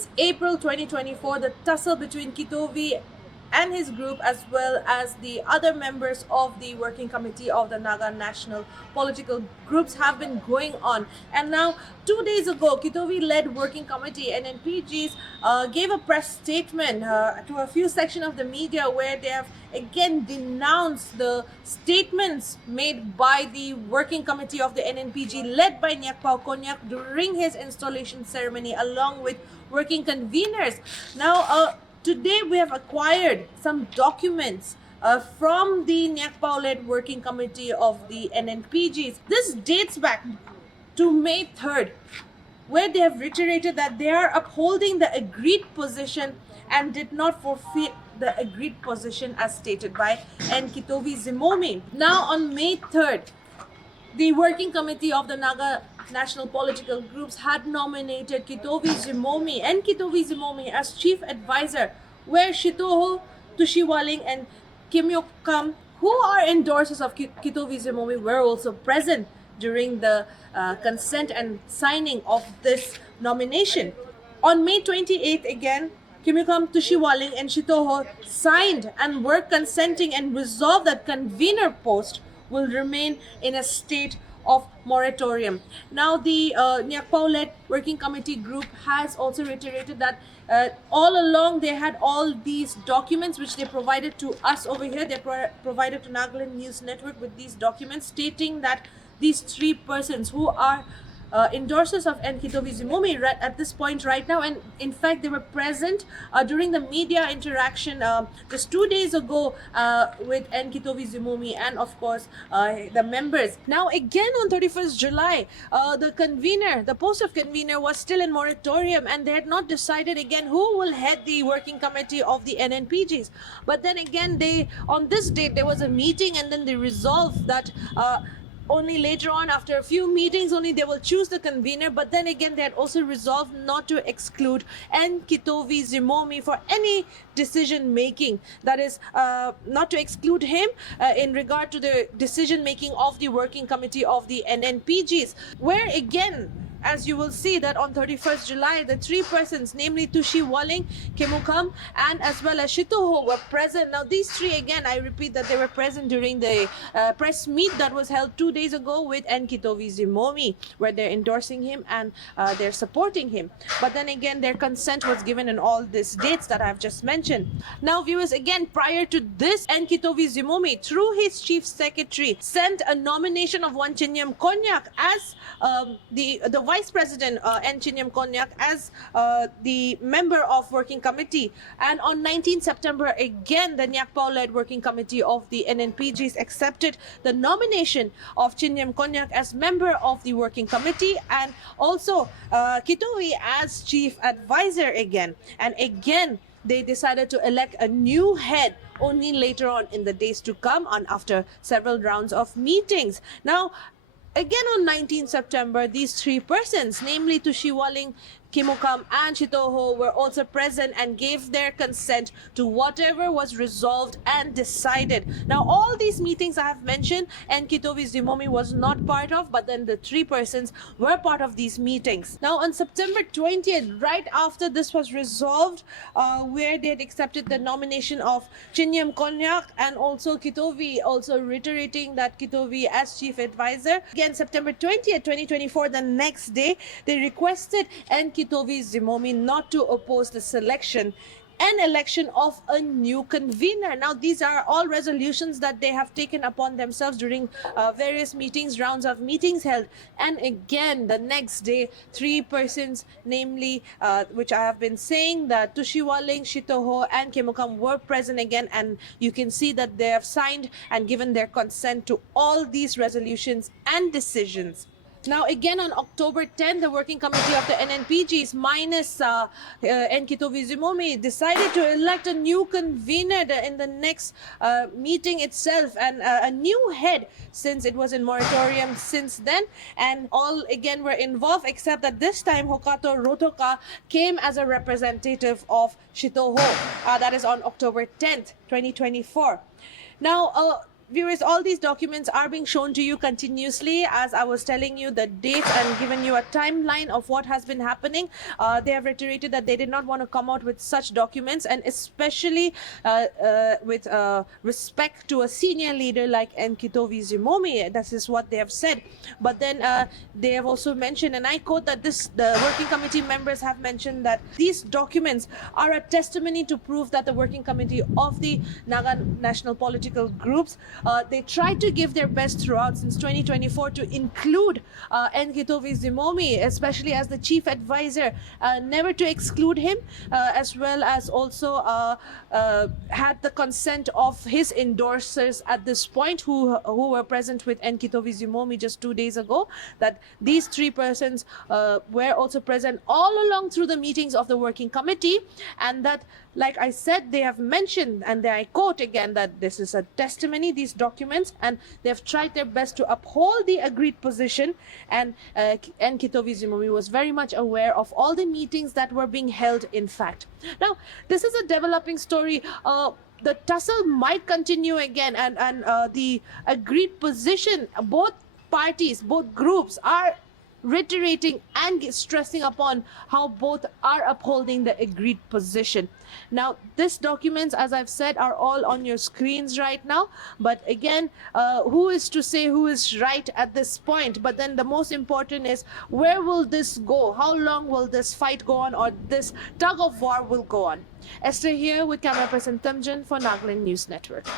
since April 2024, the tussle between Kitovi and his group, as well as the other members of the working committee of the Naga national political groups, have been going on. And now, 2 days ago, Kitovi-led working committee and Nnpgs gave a press statement to a few sections of the media, where they have again denounced the statements made by the working committee of the Nnpg, led by Neokpao Konyak, during his installation ceremony, along with working conveners. Now, today we have acquired some documents from the Neokpao-led working committee of the Nnpgs. This dates back to May 3rd, where they have reiterated that they are upholding the agreed position and did not forfeit the agreed position as stated by Kitovi Zimomi. Now, on May 3rd, the working committee of the Naga national political groups had nominated Kitovi Zimomi as chief advisor, where Shitoho, Tushiwaling, and Kimyokam, who are endorsers of Kitovi Zimomi, were also present during the consent and signing of this nomination. On May 28th, again, Kimyokam, Tushiwaling, and Shitoho signed and were consenting and resolved that convener post will remain in a state of moratorium. Now, the Neokpao-led working committee group has also reiterated that all along they had all these documents which they provided to us over here. They provided to Nagaland News Network with these documents stating that these three persons who are endorsers of Kitovi Zimomi at this point right now, and in fact they were present during the media interaction just 2 days ago with Kitovi Zimomi and of course the members. Now again on 31st July, the post of convener was still in moratorium, and they had not decided again who will head the working committee of the Nnpgs. But then again, on this date there was a meeting, and then they resolved that only later on, after a few meetings, only they will choose the convener. But then again, they had also resolved not to exclude Kitovi Zimomi for any decision making. That is, not to exclude him in regard to the decision making of the working committee of the Nnpgs, where again, as you will see that on 31st July, the three persons, namely Tushiwaling, Kimukam, and as well as Shitoho, were present. Now, these three, again, I repeat that they were present during the press meet that was held 2 days ago with Kitovi Zimomi, where they're endorsing him and they're supporting him. But then again, their consent was given in all these dates that I've just mentioned. Now, viewers, again, prior to this, Kitovi Zimomi, through his chief secretary, sent a nomination of one Chinyam Konyak as the Vice President Chinyam Konyak as the member of working committee. And on 19 September, again, the Neokpao-led working committee of the Nnpgs accepted the nomination of Chinyam Konyak as member of the working committee, and also Kitovi as chief advisor again. And again, they decided to elect a new head only later on in the days to come, and after several rounds of meetings. Now, again on 19 September, these three persons, namely Tushiwaling, Kimukam, and Shitoho, were also present and gave their consent to whatever was resolved and decided. Now, all these meetings I have mentioned, Kitovi Zimomi was not part of, but then the three persons were part of these meetings. Now, on September 20th, right after this was resolved, where they had accepted the nomination of Chinyam Konyak and also Kitovi, also reiterating that Kitovi as chief advisor. Again, September 20th, 2024, the next day, they requested Kitovi Zimomi not to oppose the selection and election of a new convener. Now, these are all resolutions that they have taken upon themselves during various meetings, rounds of meetings held. And again, the next day, three persons, namely, which I have been saying, that Tushiwaling, Shitoho, and Kimukam were present again. And you can see that they have signed and given their consent to all these resolutions and decisions. Now, again, on October 10, the working committee of the Nnpgs minus Kitovi Zimomi decided to elect a new convener in the next meeting itself, and a new head, since it was in moratorium since then. And all again were involved, except that this time Hokato Rotoka came as a representative of Shitoho. That is on October 10th, 2024. Now, viewers, all these documents are being shown to you continuously as I was telling you the dates and given you a timeline of what has been happening. They have reiterated that they did not want to come out with such documents, and especially with respect to a senior leader like Kitovi. That is what they have said. But then they have also mentioned, and I quote, that the working committee members have mentioned that these documents are a testimony to prove that the working committee of the Naga national political groups, they tried to give their best throughout since 2024 to include Kitovi, especially as the chief advisor, never to exclude him, as well as also had the consent of his endorsers at this point, who were present with Kitovi just 2 days ago, that these three persons were also present all along through the meetings of the working committee, and that, like I said, they have mentioned, and I quote again, that this is a testimony, these documents, and they have tried their best to uphold the agreed position, and Kitovi was very much aware of all the meetings that were being held, in fact. Now, this is a developing story. The tussle might continue again, and the agreed position, both parties, both groups are reiterating and stressing upon how both are upholding the agreed position. Now, these documents, as I've said, are all on your screens right now. But again, who is to say who is right at this point? But then the most important is, where will this go? How long will this fight go on, or this tug of war will go on? Esther here with camera person Tamjan for Nagaland News Network.